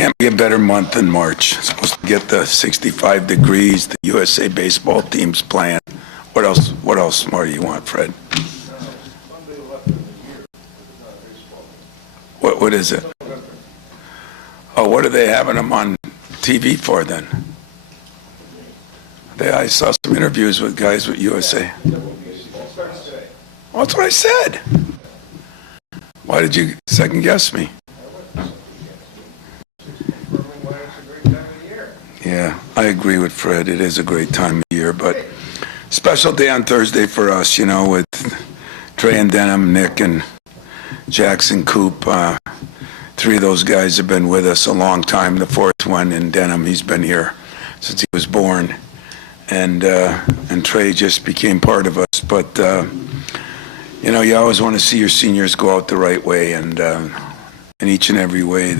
can't be a better month than March. It's supposed to get the 65 degrees. The USA baseball team's playing. What else? What else more do you want, Fred? What is it? Oh, what are they having them on TV for then? I saw some interviews with guys with USA. Oh, that's what I said. Why did you second guess me? Yeah, I agree with Fred. It is a great time of year, but special day on Thursday for us, you know, with Trey and Denham, Nick and Jackson, Coop. Three of those guys have been with us a long time. The fourth one in Denham, he's been here since he was born. And Trey just became part of us. But, you know, you always want to see your seniors go out the right way. And in each and every way,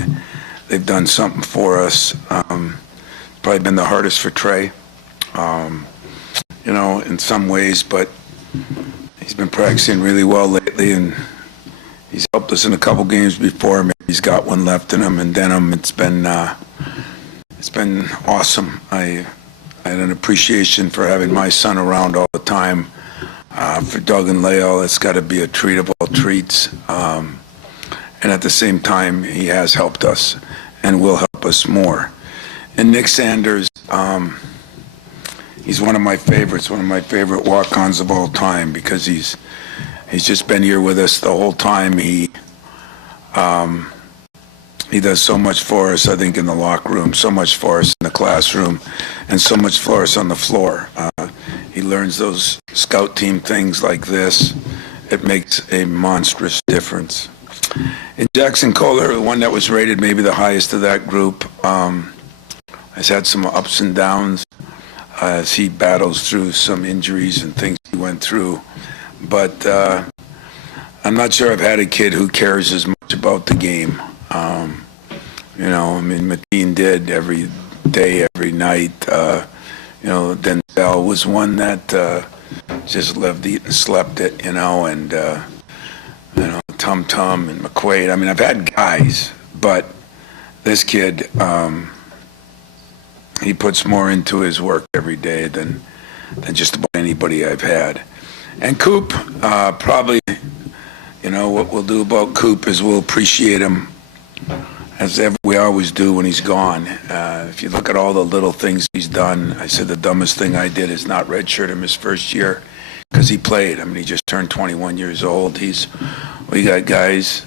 they've done something for us. Probably been the hardest for Trey, you know, in some ways. But he's been practicing really well lately. And he's helped us in a couple games before. Maybe he's got one left in him. And Denham, it's been awesome. I had an appreciation for having my son around all the time. For Doug and Leo, it's got to be a treat of all treats. And at the same time, he has helped us and will help us more. And Nick Sanders, he's one of my favorites, one of my favorite walk-ons of all time, because he's just been here with us the whole time. He does so much for us, I think, in the locker room, so much for us in the classroom, and so much for us on the floor. He learns those scout team things like this. It makes a monstrous difference. And Jackson Kohler, the one that was rated maybe the highest of that group, has had some ups and downs as he battles through some injuries and things he went through. But I'm not sure I've had a kid who cares as much about the game. You know, I mean, Mateen did every day, every night. You know, Denzel was one that just lived, eat, and slept it, you know, and, you know, Tum Tum and McQuaid. I mean, I've had guys, but this kid, he puts more into his work every day than just about anybody I've had. And Coop, probably, you know, what we'll do about Coop is we'll appreciate him as we always do when he's gone. If you look at all the little things he's done, I said the dumbest thing I did is not redshirt him his first year because he played. I mean, he just turned 21 years old. We got guys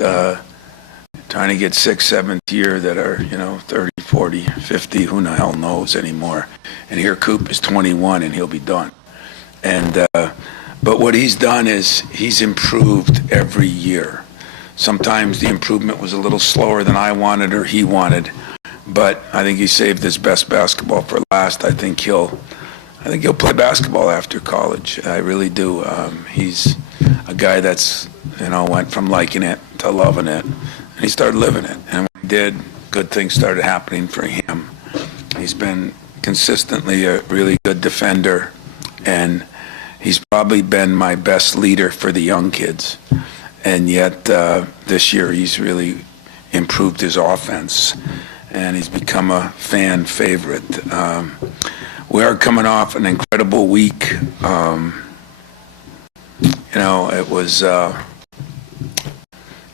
trying to get 6th, 7th year that are, you know, 30, 40, 50, who the hell knows anymore. And here Coop is 21 and he'll be done. And but what he's done is he's improved every year. Sometimes the improvement was a little slower than I wanted or he wanted, but I think he saved his best basketball for last. I think he'll play basketball after college. I really do. He's a guy that's, you know, went from liking it to loving it, and he started living it. And when he did, good things started happening for him. He's been consistently a really good defender, and he's probably been my best leader for the young kids. And yet this year he's really improved his offense, and he's become a fan favorite. We are coming off an incredible week. You know, it was, you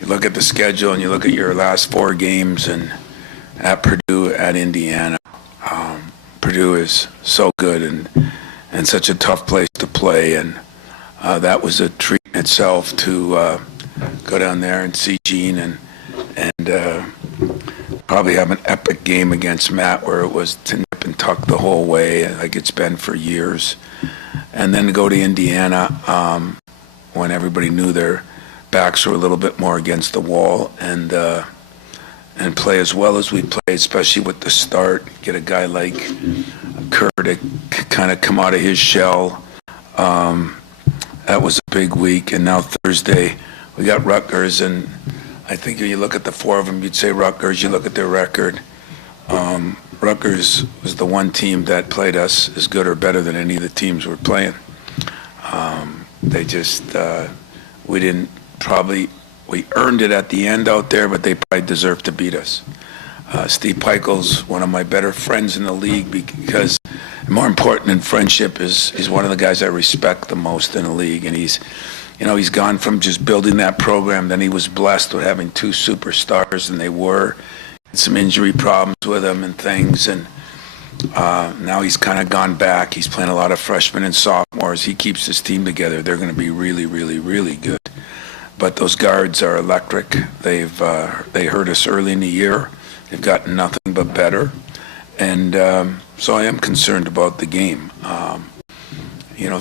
look at the schedule and you look at your last 4 games, and at Purdue, at Indiana. Purdue is so good and such a tough place to play, and that was a treat in itself to go down there and see Gene and probably have an epic game against Matt where it was to nip and tuck the whole way like it's been for years. And then to go to Indiana when everybody knew their backs were a little bit more against the wall, and play as well as we played, especially with the start. Get a guy like Kerr to kind of come out of his shell. That was a big week. And now Thursday, we got Rutgers, and I think if you look at the 4 of them, you'd say Rutgers. You look at their record. Rutgers was the one team that played us as good or better than any of the teams we're playing. They just, we earned it at the end out there, but they probably deserved to beat us. Steve Peichel's one of my better friends in the league because more important than friendship is he's one of the guys I respect the most in the league. And he's gone from just building that program. Then he was blessed with having two superstars, and they were some injury problems with him and things. And now he's kind of gone back. He's playing a lot of freshmen and sophomores. He keeps his team together. They're going to be really, really, really good. But those guards are electric. They hurt us early in the year. They've gotten nothing but better. And so I am concerned about the game.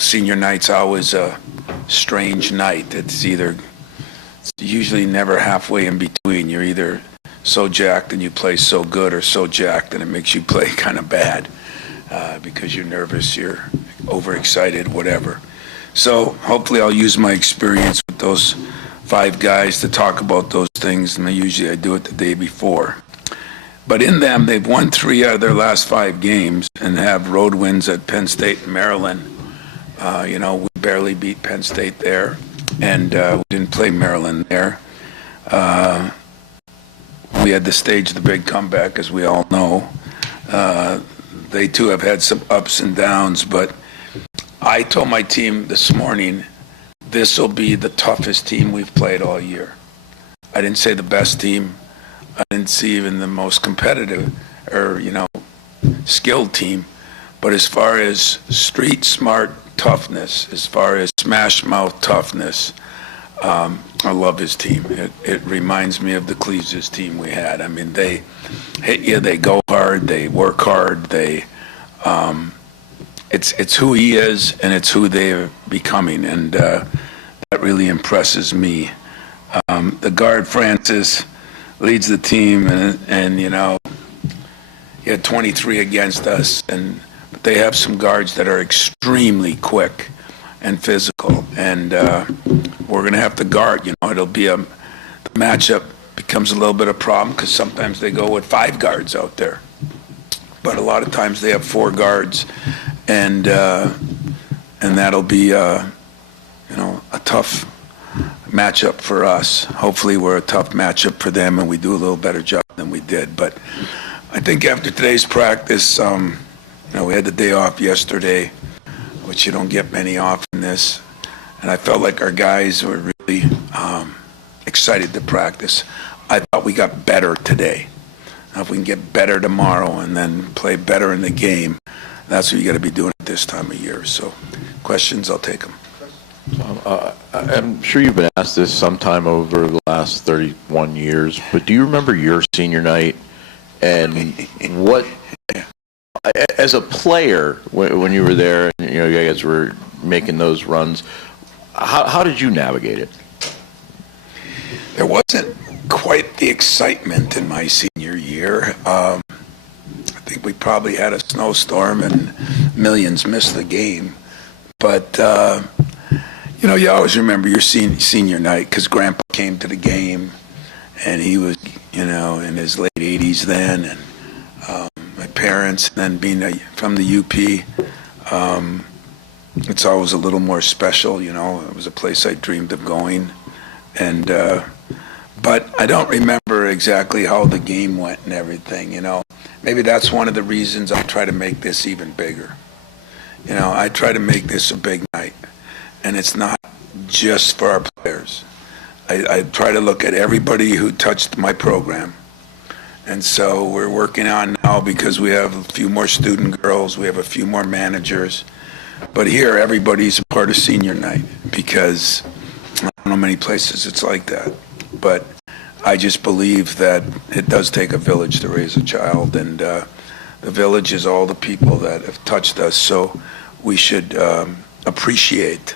Senior night's always a strange night. It's usually never halfway in between. You're either so jacked and you play so good, or so jacked and it makes you play kind of bad because you're nervous, you're overexcited, whatever. So hopefully I'll use my experience with those 5 guys to talk about those things, and usually I do it the day before. But in them, they've won 3 out of their last 5 games and have road wins at Penn State and Maryland. We barely beat Penn State there, and we didn't play Maryland there. We had to stage the big comeback, as we all know. They too have had some ups and downs, but I told my team this morning, this will be the toughest team we've played all year. I didn't say the best team. I didn't see even the most competitive or, skilled team. But as far as street smart toughness, as far as smash mouth toughness, I love his team. It reminds me of the Cleveland's team we had. I mean, they hit you, they go hard, they work hard, it's who he is and it's who they're becoming, and that really impresses me. The guard, Francis, leads the team, and he had 23 against us, but they have some guards that are extremely quick and physical, and we're going to have to guard. It'll be the matchup becomes a little bit of a problem because sometimes they go with 5 guards out there, but a lot of times they have 4 guards, and that'll be a tough matchup for us. Hopefully we're a tough matchup for them and we do a little better job than we did. But I think after today's practice, we had the day off yesterday, which you don't get many off in this, and I felt like our guys were really excited to practice. I thought we got better today. Now if we can get better tomorrow and then play better in the game, that's what you got to be doing at this time of year. So questions, I'll take them. I'm sure you've been asked this sometime over the last 31 years, but do you remember your senior night and what, as a player, when you were there and you guys were making those runs, how did you navigate it? There wasn't quite the excitement in my senior year. I think we probably had a snowstorm and millions missed the game, but you always remember your senior night because Grandpa came to the game, and he was, in his late 80s then, and my parents, and then being from the UP, it's always a little more special, It was a place I dreamed of going, and but I don't remember exactly how the game went and everything, Maybe that's one of the reasons I try to make this even bigger. I try to make this a big night. And it's not just for our players. I try to look at everybody who touched my program. And so we're working on now, because we have a few more student girls, we have a few more managers. But here, everybody's a part of senior night, because I don't know many places it's like that. But I just believe that it does take a village to raise a child, and the village is all the people that have touched us. So we should appreciate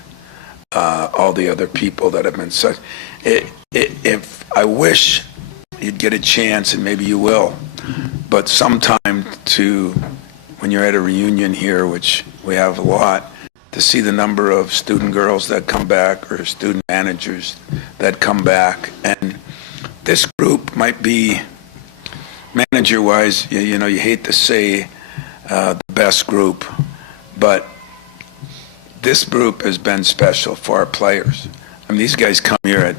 all the other people that have been such. If I wish you'd get a chance, and maybe you will, but sometime when you're at a reunion here, which we have a lot, to see the number of student girls that come back or student managers that come back. And this group might be, manager-wise, you hate to say the best group, but this group has been special for our players. I mean, these guys come here at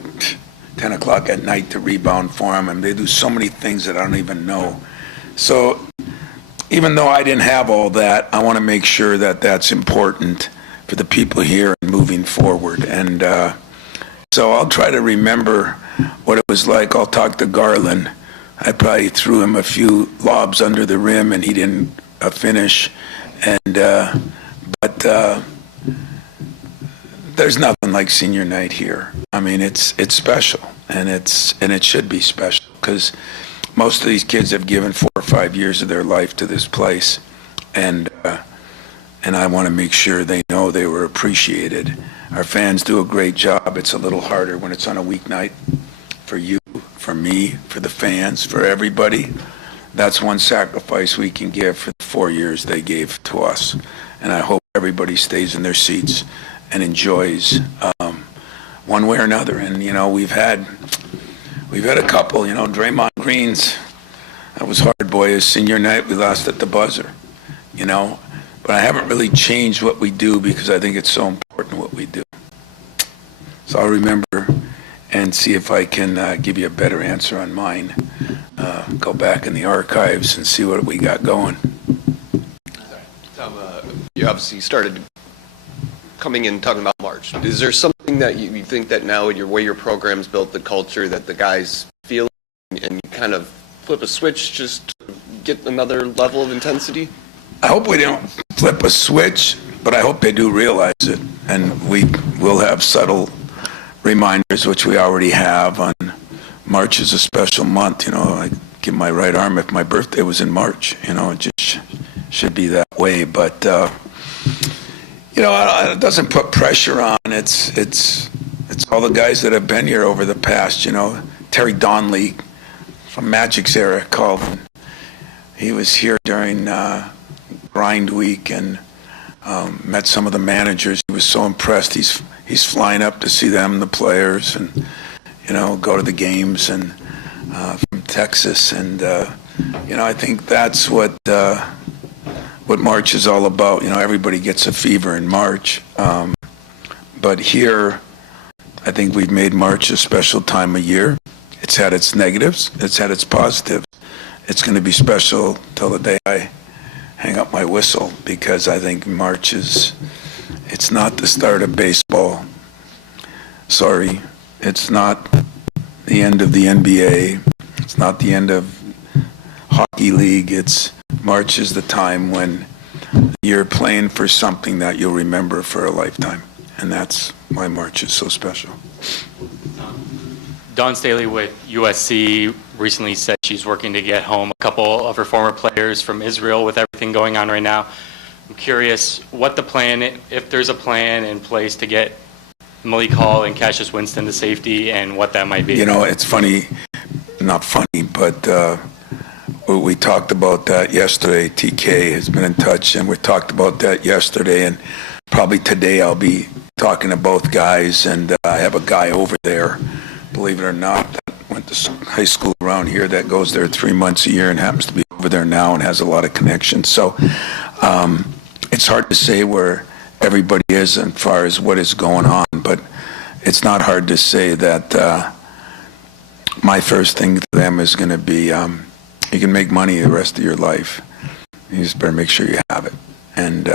10 o'clock at night to rebound for them, and they do so many things that I don't even know. So even though I didn't have all that, I want to make sure that that's important for the people here and moving forward. And so I'll try to remember what it was like. I'll talk to Garland. I probably threw him a few lobs under the rim, and he didn't finish. And but there's nothing like senior night here. I mean, it's special, and it should be special because most of these kids have given 4 or 5 years of their life to this place, and I want to make sure they know they were appreciated. Our fans do a great job. It's a little harder when it's on a weeknight for you, for me, for the fans, for everybody. That's one sacrifice we can give for the 4 years they gave to us, and I hope everybody stays in their seats and enjoys one way or another. And we've had a couple. Draymond Green's, that was hard, boy. His senior night, we lost at the buzzer. But I haven't really changed what we do because I think it's so important what we do. So I'll remember and see if I can give you a better answer on mine. Go back in the archives and see what we got going. Tom, you obviously started coming in talking about March. Is there something that you think that now your way your program's built, the culture that the guys feel, and you kind of flip a switch just to get another level of intensity? I hope we don't flip a switch, but I hope they do realize it. And we will have subtle reminders, which we already have. On March is a special month. I give my right arm if my birthday was in March. It just should be that way. But it doesn't put pressure on. It's all the guys that have been here over the past. Terry Donnelly from Magic's era called. He was here during grind week and met some of the managers. He was so impressed. He's flying up to see them, the players, and go to the games and from Texas. And I think that's what March is all about. Everybody gets a fever in March, but here I think we've made March a special time of year. It's had its negatives, it's had its positives. It's going to be special till the day I hang up my whistle, because I think March it's not the start of baseball. Sorry, it's not the end of the NBA. It's not the end of hockey league. March is the time when you're playing for something that you'll remember for a lifetime, and that's why March is so special. Dawn Staley with USC recently said she's working to get home a couple of her former players from Israel with everything going on right now. I'm curious what the plan, if there's a plan in place to get Malik Hall and Cassius Winston to safety, and what that might be. It's funny, not funny, but we talked about that yesterday. TK has been in touch, and we talked about that yesterday, and probably today I'll be talking to both guys, and I have a guy over there, believe it or not, that went to high school around here that goes there 3 months a year and happens to be over there now and has a lot of connections. So it's hard to say where everybody is as far as what is going on, but it's not hard to say that my first thing to them is going to be you can make money the rest of your life. You just better make sure you have it. And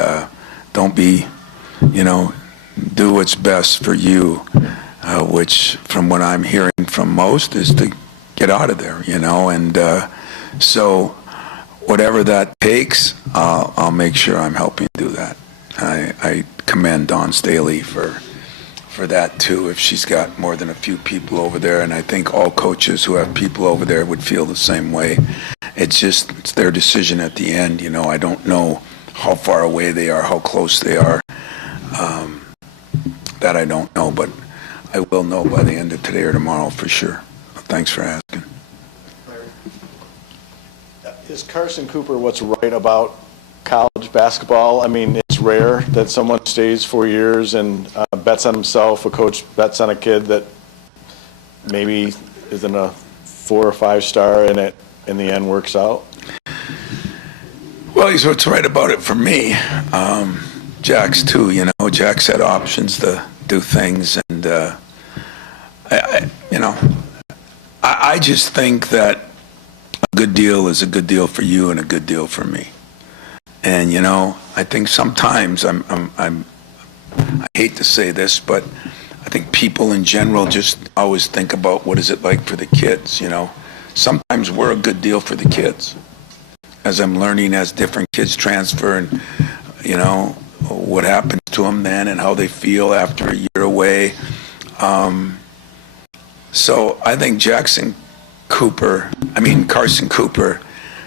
don't be, do what's best for you, which from what I'm hearing from most is to get out of there, and so whatever that takes, I'll make sure I'm helping do that. I commend Dawn Staley for that too, if she's got more than a few people over there, and I think all coaches who have people over there would feel the same way. It's their decision at the end. I don't know how far away they are, how close they are. That I don't know, but I will know by the end of today or tomorrow for sure. Thanks for asking. Is Carson Cooper what's right about college basketball? I mean, it's rare that someone stays 4 years and bets on himself. A coach bets on a kid that maybe isn't a 4 or 5 star, and it in the end works out. Well, he's what's right about it for me. Jack's too. Jack's had options to do things, and I just think that a good deal is a good deal for you and a good deal for me. And I think sometimes I hate to say this, but I think people in general just always think about what is it like for the kids. Sometimes we're a good deal for the kids. As I'm learning, as different kids transfer, and what happens to them then, and how they feel after a year away. So I think Carson Cooper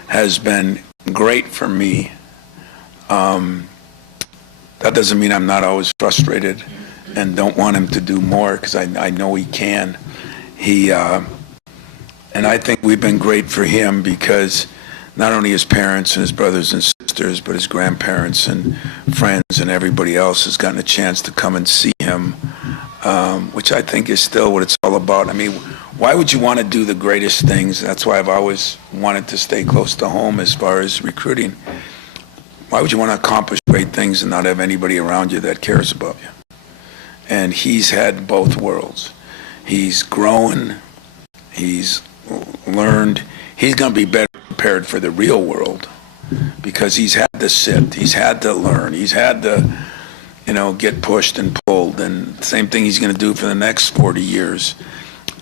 has been great for me. That doesn't mean I'm not always frustrated and don't want him to do more, because I know he can. And I think we've been great for him because not only his parents and his brothers and sisters, but his grandparents and friends and everybody else has gotten a chance to come and see him, which I think is still what it's all about. I mean, why would you want to do the greatest things? That's why I've always wanted to stay close to home as far as recruiting. Why would you want to accomplish great things and not have anybody around you that cares about you? And he's had both worlds. He's grown, he's learned, he's going to be better prepared for the real world because he's had to sit, he's had to learn, he's had to, get pushed and pulled, and the same thing he's going to do for the next 40 years.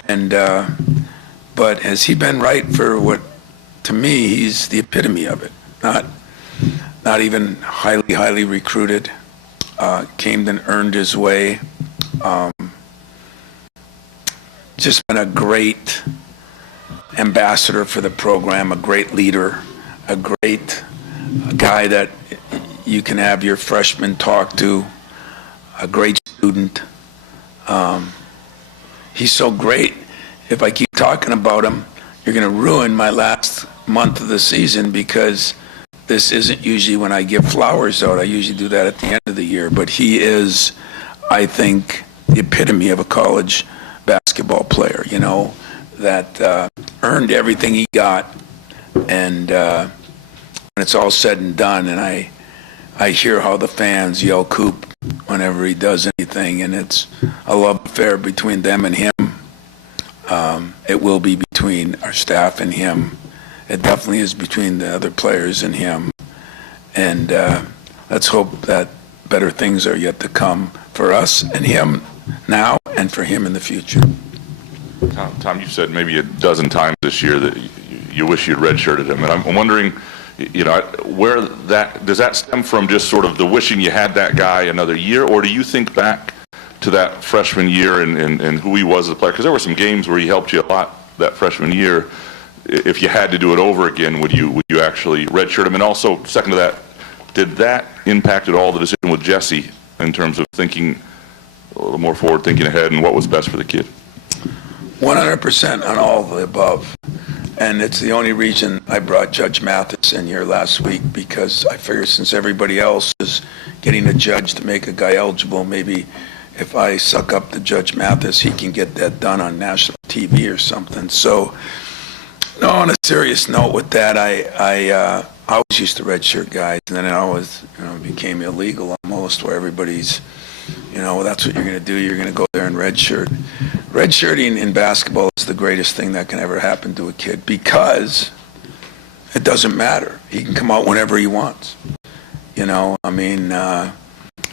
And, but has he been right for what, to me, he's the epitome of it. Not even highly recruited, came and earned his way. Just been a great ambassador for the program, a great leader, a great guy that you can have your freshmen talk to, a great student. He's so great. If I keep talking about him, you're going to ruin my last month of the season, because this isn't usually when I give flowers out. I usually do that at the end of the year. But he is, I think, the epitome of a college basketball player, that earned everything he got. And when it's all said and done, and I hear how the fans yell "Coop" whenever he does anything, and it's a love affair between them and him. It will be between our staff and him. It definitely is between the other players and him. And let's hope that better things are yet to come for us and him now and for him in the future. Tom, you've said maybe a dozen times this year that you wish you'd redshirted him. And I'm wondering, where does that stem from, just sort of the wishing you had that guy another year? Or do you think back to that freshman year and who he was as a player? Because there were some games where he helped you a lot that freshman year. If you had to do it over again, would you actually redshirt him? And also, second to that, did that impact at all the decision with Jesse in terms of thinking a little more forward, thinking ahead, and what was best for the kid? 100% on all of the above. And it's the only reason I brought Judge Mathis in here last week, because I figure since everybody else is getting a judge to make a guy eligible, maybe if I suck up to Judge Mathis, he can get that done on national TV or something. So, no, on a serious note with that, I always used to redshirt guys, and then it always became illegal almost, where everybody's, well, that's what you're going to do. You're going to go there and redshirt. Redshirting in basketball is the greatest thing that can ever happen to a kid, because it doesn't matter. He can come out whenever he wants.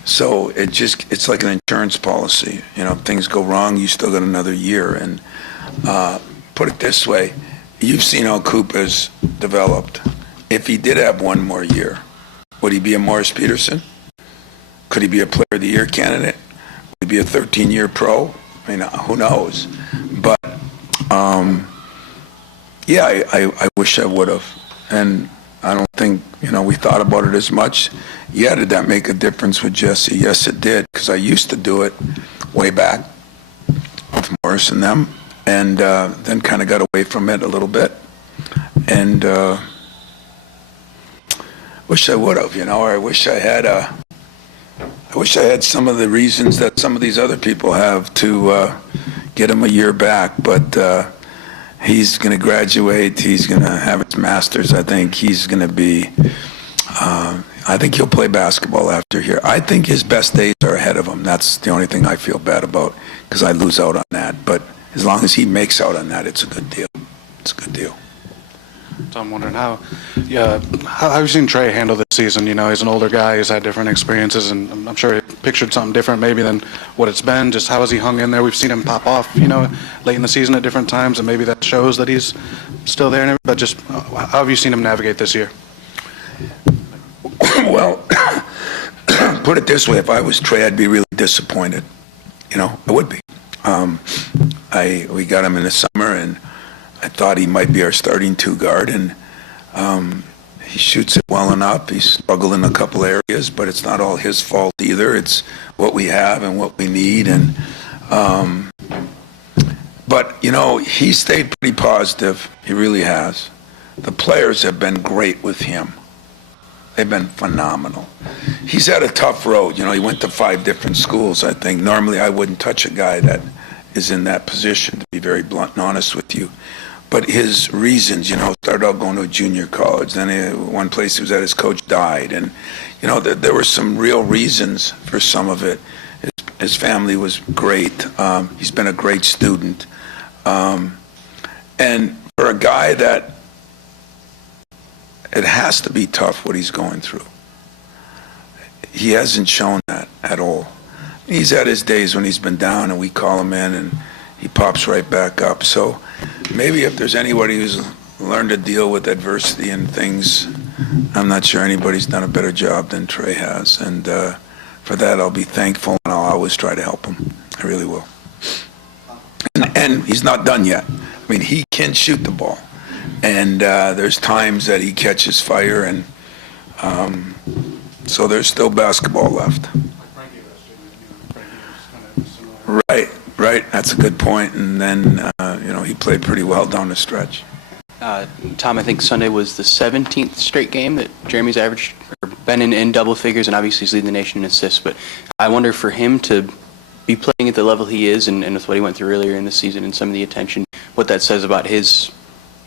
So it's like an insurance policy. Things go wrong, you still got another year. And put it this way, you've seen how Coop has developed. If he did have one more year, would he be a Morris Peterson? Could he be a Player of the Year candidate? Would he be a 13-year pro? I mean, who knows? But, yeah, I wish I would have. And I don't think, we thought about it as much. Yeah, did that make a difference with Jesse? Yes, it did, because I used to do it way back with Morris and them, and then kind of got away from it a little bit. And wish I would have, or I wish I had some of the reasons that some of these other people have to get him a year back. But he's going to graduate. He's going to have his master's. I think he's going to be, I think he'll play basketball after here. I think his best days are ahead of him. That's the only thing I feel bad about, because I lose out on that. But as long as he makes out on that, it's a good deal. It's a good deal. So I'm wondering how have you seen Trey handle this season? You know, he's an older guy, he's had different experiences, and I'm sure he pictured something different maybe than what it's been. Just how has he hung in there? We've seen him pop off, you know, late in the season at different times, and maybe that shows that he's still there. And everything, but just how have you seen him navigate this year? Well, put it this way, if I was Trey, I'd be really disappointed. You know, I would be. We got him in the summer, and I thought he might be our starting two guard, and he shoots it well enough. He's struggled in a couple areas, but it's not all his fault either. It's what we have and what we need. And but you know, he stayed pretty positive. He really has. The players have been great with him. They've been phenomenal. He's had a tough road. You know, he went to 5 different schools, I think. Normally, I wouldn't touch a guy that is in that position, to be very blunt and honest with you. But his reasons, you know, started out going to a junior college. Then one place he was at, his coach died. And, you know, there were some real reasons for some of it. His family was great. He's been a great student. And for a guy that, it has to be tough what he's going through. He hasn't shown that at all. He's had his days when he's been down and we call him in and he pops right back up. So maybe if there's anybody who's learned to deal with adversity and things, I'm not sure anybody's done a better job than Trey has. And for that, I'll be thankful, and I'll always try to help him. I really will. And he's not done yet. I mean, he can shoot the ball. And there's times that he catches fire, and so there's still basketball left. Right. That's a good point. And then, you know, he played pretty well down the stretch. Tom, I think Sunday was the 17th straight game that Jeremy's averaged or been in double figures, and obviously he's leading the nation in assists. But I wonder, for him to be playing at the level he is, and with what he went through earlier in the season and some of the attention, what that says about his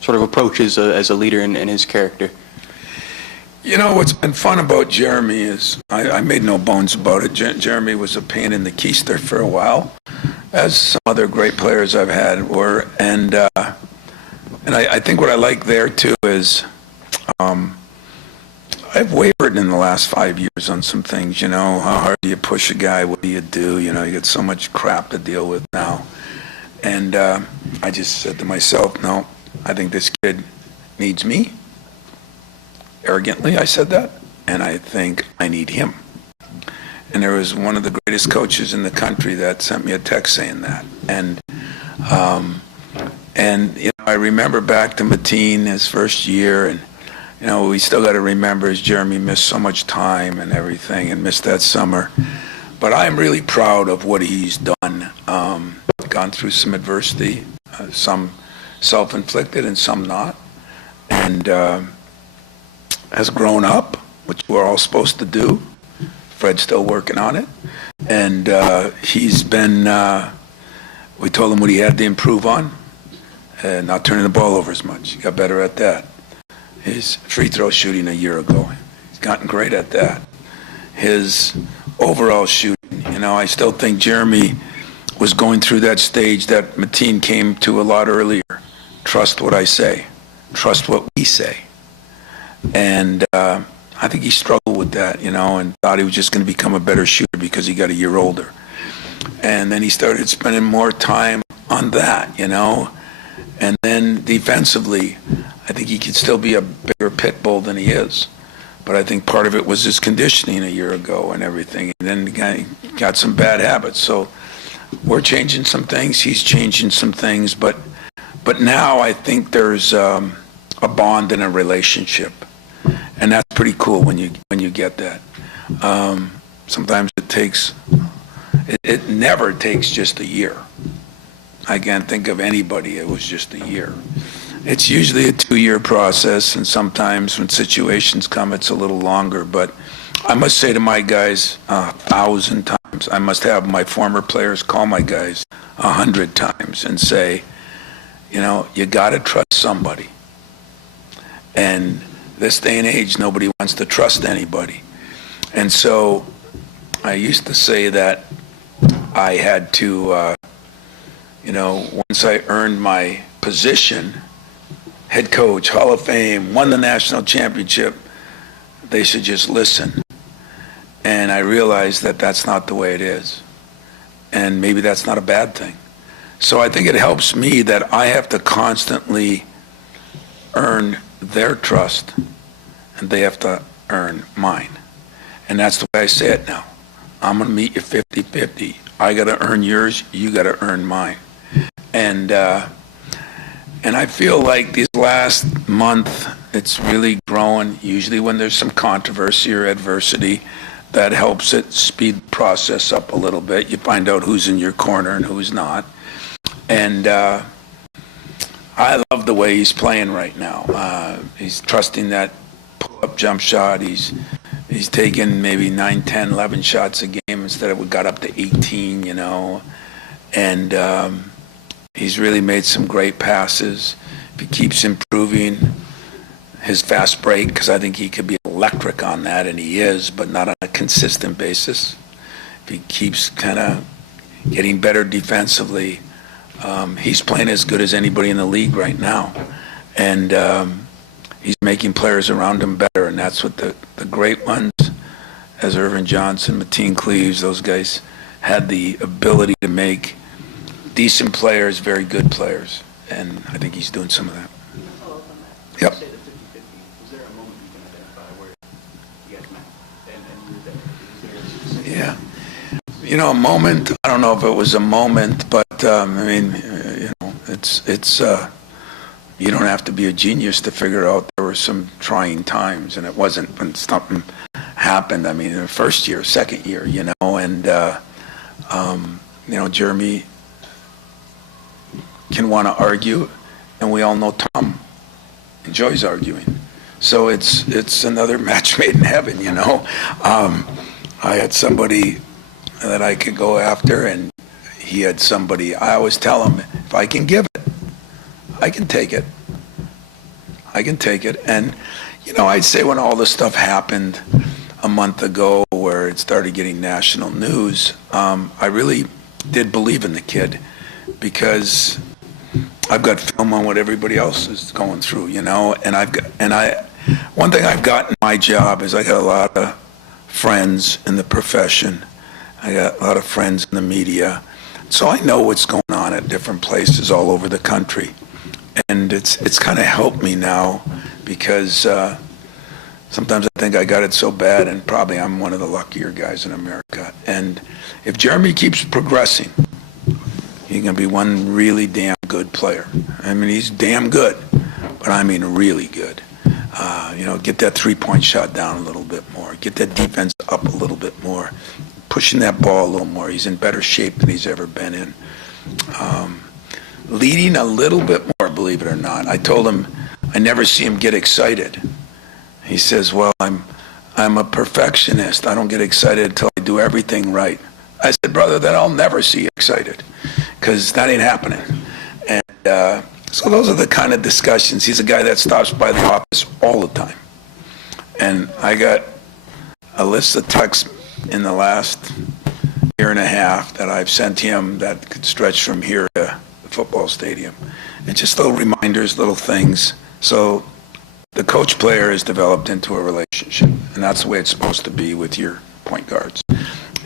sort of approach as a leader and his character. You know, what's been fun about Jeremy is, I made no bones about it, Jeremy was a pain in the keister for a while, as some other great players I've had were. And I think what I like there, too, is I've wavered in the last 5 years on some things. You know, how hard do you push a guy? What do? You know, you get so much crap to deal with now. And I just said to myself, no, I think this kid needs me. Arrogantly, I said that. And I think I need him. And there was one of the greatest coaches in the country that sent me a text saying that. And you know, I remember back to Mateen, his first year, and you know, we still got to remember as Jeremy missed so much time and everything, and missed that summer. But I'm really proud of what he's done. Gone through some adversity, some self-inflicted and some not, and has grown up, which we're all supposed to do. Fred's still working on it, and he's been. We told him what he had to improve on, not turning the ball over as much. He got better at that. His free throw shooting a year ago, he's gotten great at that. His overall shooting, you know, I still think Jeremy was going through that stage that Mateen came to a lot earlier. Trust what I say. Trust what we say. And I think he struggled with that, you know, and thought he was just going to become a better shooter because he got a year older. And then he started spending more time on that, you know. And then defensively, I think he could still be a bigger pit bull than he is. But I think part of it was his conditioning a year ago and everything. And then the guy got some bad habits. So we're changing some things. He's changing some things. But now I think there's a bond and a relationship. And that's pretty cool when you get that. Sometimes it takes, it never takes just a year. I can't think of anybody it was just a year. It's usually a 2-year process, and sometimes when situations come, it's a little longer. But I must say to my guys 1,000 times, I must have my former players call my guys 100 times and say, you know, you got to trust somebody. And this day and age, nobody wants to trust anybody. And so I used to say that I had to once I earned my position, head coach, Hall of Fame, won the national championship, they should just listen. And I realized that that's not the way it is. And maybe that's not a bad thing. So I think it helps me that I have to constantly earn their trust, and they have to earn mine. And that's the way I say it now. I'm going to meet you 50-50. I got to earn yours, you got to earn mine. And I feel like these last month, it's really growing. Usually when there's some controversy or adversity, that helps it speed the process up a little bit. You find out who's in your corner and who's not. And I love the way he's playing right now. He's trusting that pull-up jump shot. He's taken maybe 9, 10, 11 shots a game instead of we got up to 18, And he's really made some great passes. If he keeps improving his fast break, because I think he could be electric on that, and he is, but not on a consistent basis. If he keeps kind of getting better defensively, he's playing as good as anybody in the league right now. And he's making players around him better, and that's what the great ones, as Irvin Johnson, Mateen Cleaves, those guys had the ability to make decent players very good players, and I think he's doing some of that. Yep. Yeah. A moment, I don't know if it was a moment, but it's you don't have to be a genius to figure out there were some trying times, and it wasn't when something happened. I mean, in the first year, second year, and Jeremy can want to argue, and we all know Tom enjoys arguing. So it's another match made in heaven, I had somebody that I could go after, and he had somebody. I always tell him, if I can give it, I can take it. I can take it. And, I'd say when all this stuff happened a month ago where it started getting national news, I really did believe in the kid, because I've got film on what everybody else is going through, and one thing I've got in my job is I got a lot of friends in the profession. I got a lot of friends in the media. So I know what's going on at different places all over the country. And it's kind of helped me now, because sometimes I think I got it so bad, and probably I'm one of the luckier guys in America. And if Jeremy keeps progressing, he's going to be one really damn good player. I mean, he's damn good, but I mean really good. Get that three-point shot down a little bit more. Get that defense up a little bit more. Pushing that ball a little more. He's in better shape than he's ever been in. Leading a little bit more, believe it or not. I told him I never see him get excited. He says, well, I'm a perfectionist. I don't get excited until I do everything right. I said, brother, then I'll never see you excited, because that ain't happening. And so those are the kind of discussions. He's a guy that stops by the office all the time. And I got a list of texts in the last year and a half that I've sent him that could stretch from here to the football stadium. And just little reminders, little things. So the coach-player is developed into a relationship, and that's the way it's supposed to be with your point guards.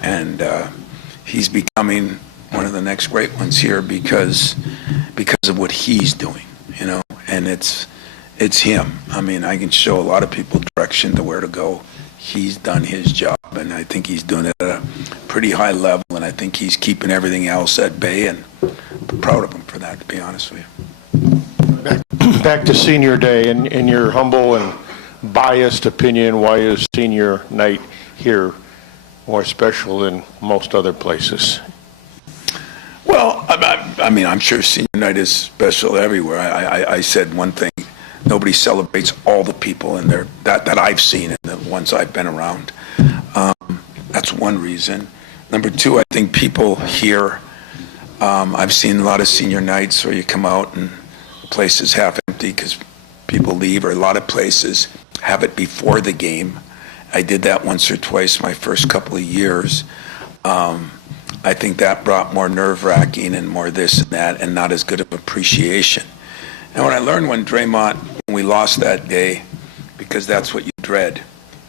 And he's becoming one of the next great ones here because of what he's doing, and it's him. I mean, I can show a lot of people direction to where to go. He's done his job, and I think he's doing it at a pretty high level, and I think he's keeping everything else at bay, and I'm proud of him for that, to be honest with you. Back to senior day, in your humble and biased opinion, why is senior night here more special than most other places? Well, I mean, I'm sure senior night is special everywhere. I said one thing: nobody celebrates all the people in there that I've seen and the ones I've been around. That's one reason. Number two, I think people here. I've seen a lot of senior nights where you come out and the place is half empty because people leave, or a lot of places have it before the game. I did that once or twice my first couple of years. I think that brought more nerve-wracking and more this and that and not as good of appreciation. And when I learned when we lost that day, because that's what you dread.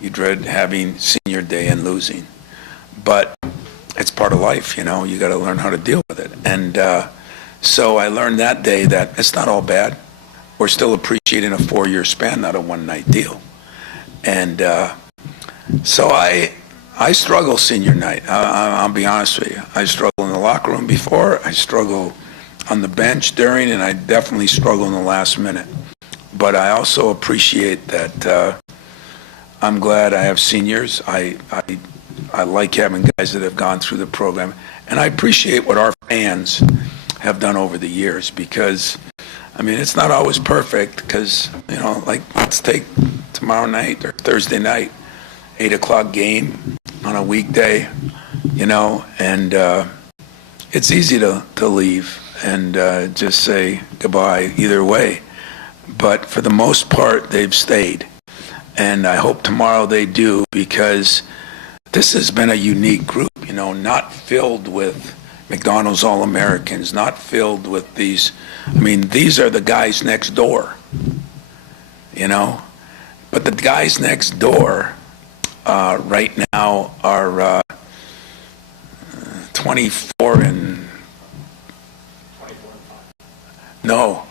You dread having senior day and losing. But it's part of life, you know. You got to learn how to deal with it. And so I learned that day that it's not all bad. We're still appreciating a 4-year span, not a one-night deal. And so I struggle senior night. I'll be honest with you. I struggle in the locker room before. I struggle on the bench during, and I definitely struggle in the last minute. But I also appreciate that I'm glad I have seniors. I like having guys that have gone through the program. And I appreciate what our fans have done over the years because, I mean, it's not always perfect because, you know, like let's take tomorrow night or Thursday night, 8 o'clock game on a weekday, you know, and it's easy to leave and just say goodbye either way. But for the most part, they've stayed. And I hope tomorrow they do because this has been a unique group, you know, not filled with McDonald's All-Americans, not filled with these. I mean, these are the guys next door, you know. But the guys next door right now are 24 and. No,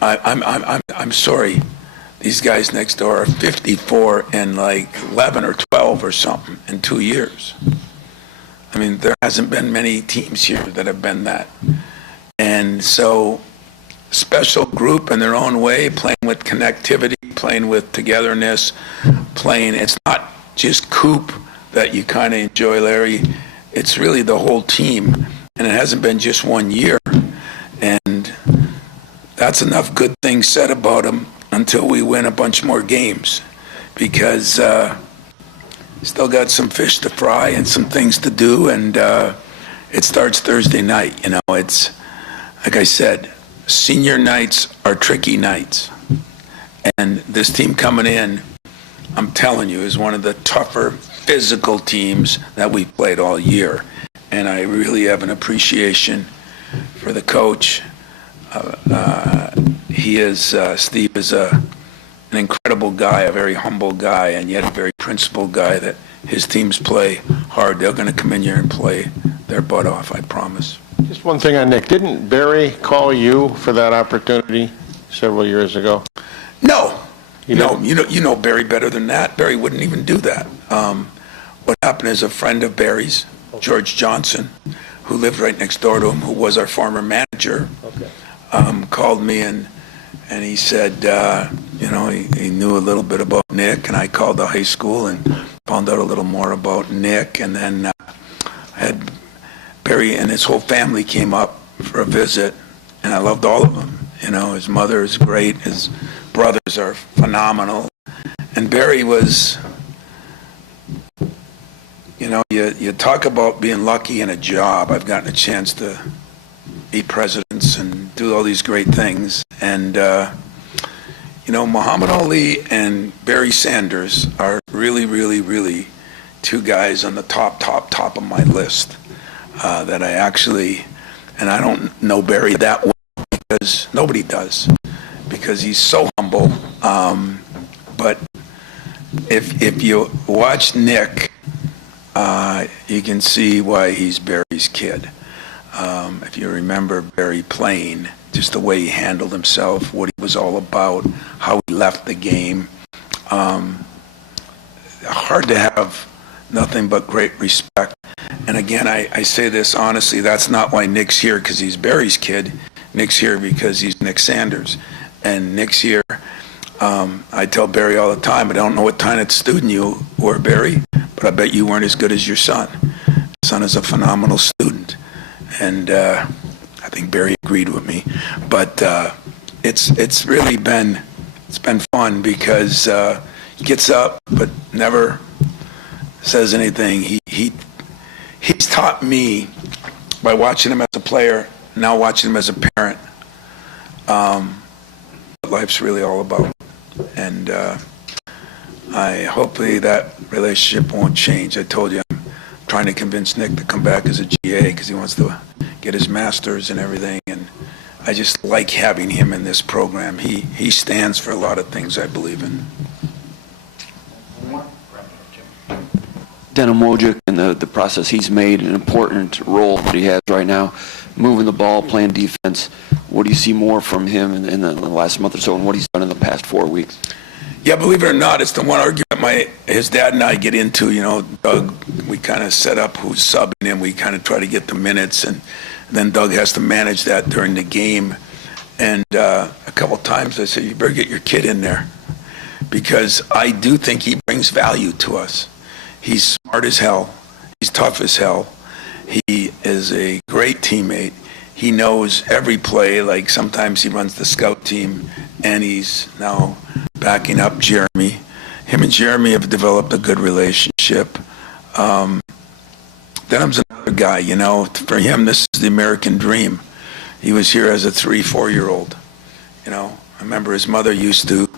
I'm sorry. These guys next door are 54 and like 11 or 12 or something in 2 years. I mean, there hasn't been many teams here that have been that. And so, special group in their own way, playing with connectivity, playing with togetherness, playing. It's not just Coop that you kind of enjoy, Larry. It's really the whole team. And it hasn't been just 1 year. And that's enough good things said about them until we win a bunch more games, because still got some fish to fry and some things to do, and it starts Thursday night. You know, it's like I said, senior nights are tricky nights, and this team coming in, I'm telling you, is one of the tougher physical teams that we played all year, and I really have an appreciation for the coach. Steve is an incredible guy, a very humble guy, and yet a very principled guy that his teams play hard. They're going to come in here and play their butt off, I promise. Just one thing on Nick. Didn't Barry call you for that opportunity several years ago? No. No, you know Barry better than that. Barry wouldn't even do that. What happened is a friend of Barry's, George Johnson, who lived right next door to him, who was our former manager, called me and he said, you know, he knew a little bit about Nick, and I called the high school and found out a little more about Nick, and then had Barry and his whole family came up for a visit, and I loved all of them. You know, his mother is great, his brothers are phenomenal, and Barry was, you know, you talk about being lucky in a job. I've gotten a chance to meet presidents and do all these great things. And, you know, Muhammad Ali and Barry Sanders are really, really, really two guys on the top of my list that I actually, and I don't know Barry that well because nobody does, because he's so humble. But if you watch Nick, you can see why he's Barry's kid. If you remember Barry playing, just the way he handled himself, what he was all about, how he left the game. Hard to have nothing but great respect. And again, I say this honestly, that's not why Nick's here because he's Barry's kid. Nick's here because he's Nick Sanders. And Nick's here, I tell Barry all the time, I don't know what kind of student you were, Barry, but I bet you weren't as good as your son. Your son is a phenomenal student. And I think Barry agreed with me. But it's really been fun because he gets up but never says anything. He's taught me by watching him as a player, now watching him as a parent, what life's really all about. And hopefully that relationship won't change. I told you I'm trying to convince Nick to come back as a GA because he wants to get his master's and everything. And I just like having him in this program. He stands for a lot of things I believe in. Denim Wojcik and the process he's made, an important role that he has right now, moving the ball, playing defense. What do you see more from him in the last month or so, and what he's done in the past 4 weeks? Yeah, believe it or not, it's the one argument his dad and I get into. You know, Doug, we kind of set up who's subbing him. We kind of try to get the minutes, and then Doug has to manage that during the game. And a couple times I said, you better get your kid in there, because I do think he brings value to us. He's smart as hell. He's tough as hell. He is a great teammate. He knows every play. Like sometimes he runs the scout team, and he's now backing up Jeremy. Him and Jeremy have developed a good relationship. Denham's another guy, you know. For him, this is the American dream. He was here as a 3-4-year-old. You know, I remember his mother used to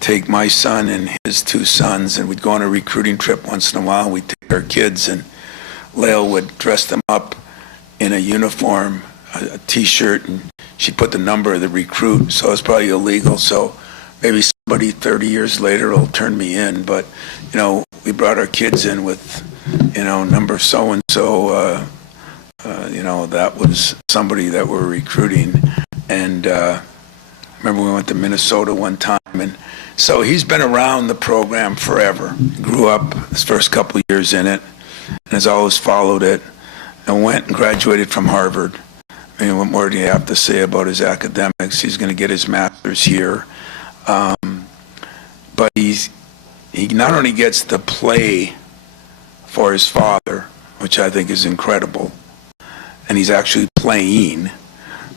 take my son and his 2 sons, and we'd go on a recruiting trip once in a while. We'd take our kids, and Lael would dress them up in a uniform, a T-shirt, and she'd put the number of the recruit. So it's probably illegal. So maybe somebody 30 years later will turn me in. But, you know, we brought our kids in with, you know, number so-and-so. You know, that was somebody that we're recruiting. And remember we went to Minnesota one time, and so he's been around the program forever. Grew up his first couple of years in it, and has always followed it, and went and graduated from Harvard. I mean, what more do you have to say about his academics? He's going to get his master's here. But he not only gets to play for his father, which I think is incredible, and he's actually playing,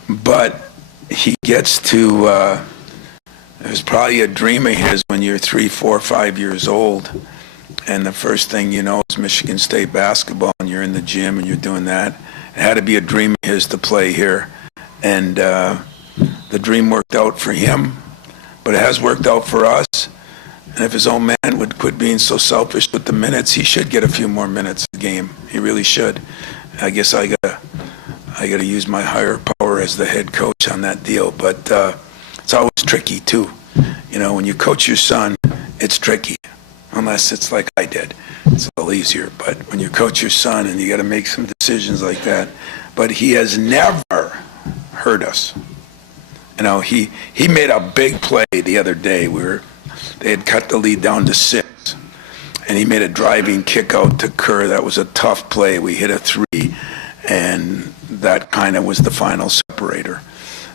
but he gets to, it was probably a dream of his when you're 3, 4, 5 years old, and the first thing you know is Michigan State basketball, and you're in the gym and you're doing that. It had to be a dream of his to play here, and the dream worked out for him, but it has worked out for us. And if his own man would quit being so selfish with the minutes, he should get a few more minutes a game. He really should. I guess I gotta use my higher power as the head coach on that deal, but it's always tricky too. You know, when you coach your son, it's tricky, unless it's like I did. It's a little easier, but when you coach your son and you got to make some decisions like that, but he has never hurt us. You know, he made a big play the other day. They had cut the lead down to 6, and he made a driving kick out to Kerr. That was a tough play. We hit a 3, and that kind of was the final separator.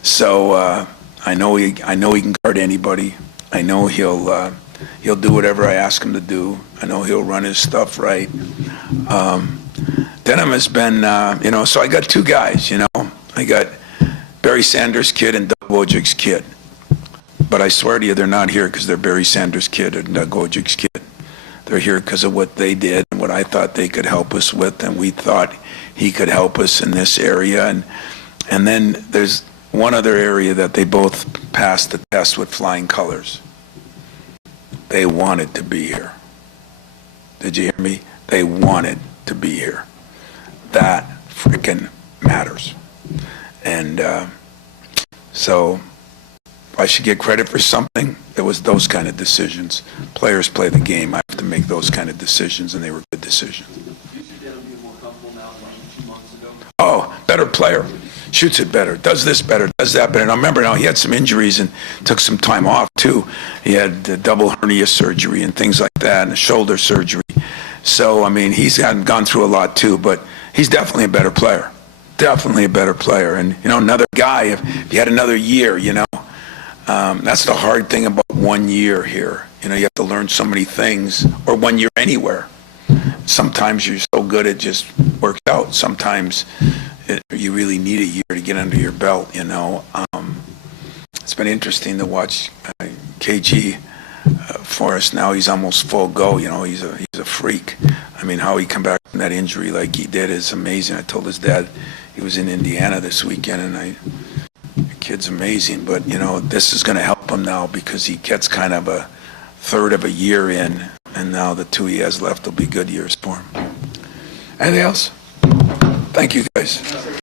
So I know he can guard anybody. I know he'll do whatever I ask him to do. I know he'll run his stuff right. Denham has been, you know, so I got 2 guys, you know. I got Barry Sanders' kid and Doug Wojcik's kid. But I swear to you, they're not here because they're Barry Sanders' kid and Doug Wojcik's kid. They're here because of what they did and what I thought they could help us with, and we thought he could help us in this area. And then there's one other area that they both passed the test with flying colors. They wanted to be here. Did you hear me? They wanted to be here. That freaking matters. And so if I should get credit for something, it was those kind of decisions. Players play the game. I have to make those kind of decisions, and they were good decisions. Oh, better player. Shoots it better, does this better, does that better. And I remember now he had some injuries and took some time off too. He had double hernia surgery and things like that, and a shoulder surgery. So, I mean, he's gone through a lot too, but he's definitely a better player. Definitely a better player. And, you know, another guy, if he had another year, you know, that's the hard thing about 1 year here. You know, you have to learn so many things, or 1 year anywhere. Sometimes you're so good it just works out. Sometimes you really need a year to get under your belt, you know. It's been interesting to watch KG for us now. He's almost full go, you know. He's a freak. I mean, how he come back from that injury like he did is amazing. I told his dad he was in Indiana this weekend, and the kid's amazing. But, you know, this is going to help him now because he gets kind of a third of a year in, and now the 2 he has left will be good years for him. Anything else? Thank you, guys.